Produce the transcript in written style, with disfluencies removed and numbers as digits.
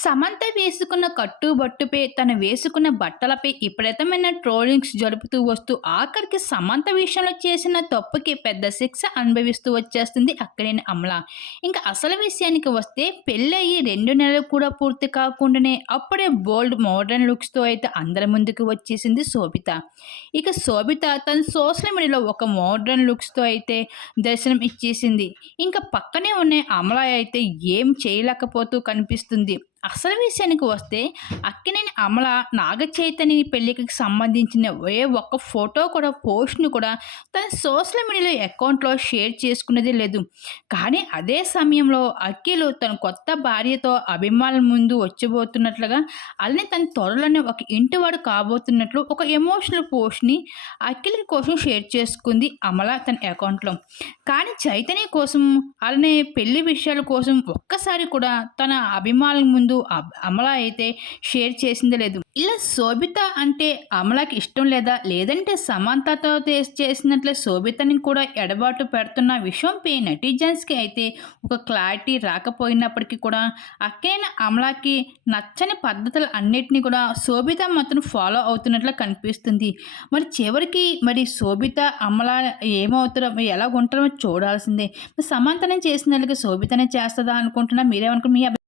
సమంత వేసుకున్న కట్టుబొట్టుపై, తను వేసుకున్న బట్టలపై విపరీతమైన ట్రోలింగ్స్ జరుపుతూ వస్తూ, ఆఖరికి సమంత విషయంలో చేసిన తప్పుకి పెద్ద శిక్ష అనుభవిస్తూ వచ్చేస్తుంది అక్కినేని అమల. ఇంకా అసలు విషయానికి వస్తే, పెళ్ళయి 2 నెలలు కూడా పూర్తి కాకుండానే అప్పుడే బోల్డ్ మోడర్న్ లుక్స్‌తో అయితే అందరి ముందుకు వచ్చేసింది శోభిత. ఇక శోభిత తన సోషల్ మీడియాలో ఒక మోడ్రన్ లుక్స్‌తో అయితే దర్శనం ఇచ్చేసింది. ఇంకా పక్కనే ఉన్న అమల అయితే ఏం చేయలేకపోతూ కనిపిస్తుంది. అసలు విషయానికి వస్తే, అక్కినేని అమల నాగ చైతన్య పెళ్ళికి సంబంధించిన ఏ ఒక్క ఫోటో కూడా, పోస్ట్‌ని కూడా తన సోషల్ మీడియాలో అకౌంట్‌లో షేర్ చేసుకున్నది లేదు. కానీ అదే సమయంలో అఖిల్ తన కొత్త భార్యతో అభిమానుల ముందు వచ్చబోతున్నట్లుగా, అలానే తన త్వరలోనే ఒక ఇంటివాడు కాబోతున్నట్లు ఒక ఎమోషనల్ పోస్ట్‌ని అఖిల్ కోసం షేర్ చేసుకుంది అమల తన అకౌంట్‌లో. కానీ చైతన్య కోసం, అలానే పెళ్లి విషయాల కోసం ఒక్కసారి కూడా తన అభిమానుల ముందు అమల అయితే షేర్ చేసింది లేదు. ఇలా శోభిత అంటే అమలకి ఇష్టం లేదా, లేదంటే సమంతతో చేసినట్లే శోభితని కూడా ఎడబాటు పెడుతున్న విషయంపై నెటిజన్స్కి అయితే ఒక క్లారిటీ రాకపోయినప్పటికీ కూడా, అక్కినేని అమలకి నచ్చని పద్ధతులు అన్నిటినీ కూడా శోభిత మాత్రం ఫాలో అవుతున్నట్లు కనిపిస్తుంది. మరి చివరికి శోభిత అమల ఏమవుతారో, ఎలాగుంటారో చూడాల్సిందే. సమంతనే చేసినట్లుగా శోభితనే చేస్తుందా అనుకుంటున్నా? మీరేమనుకుంటున్నారు? మీ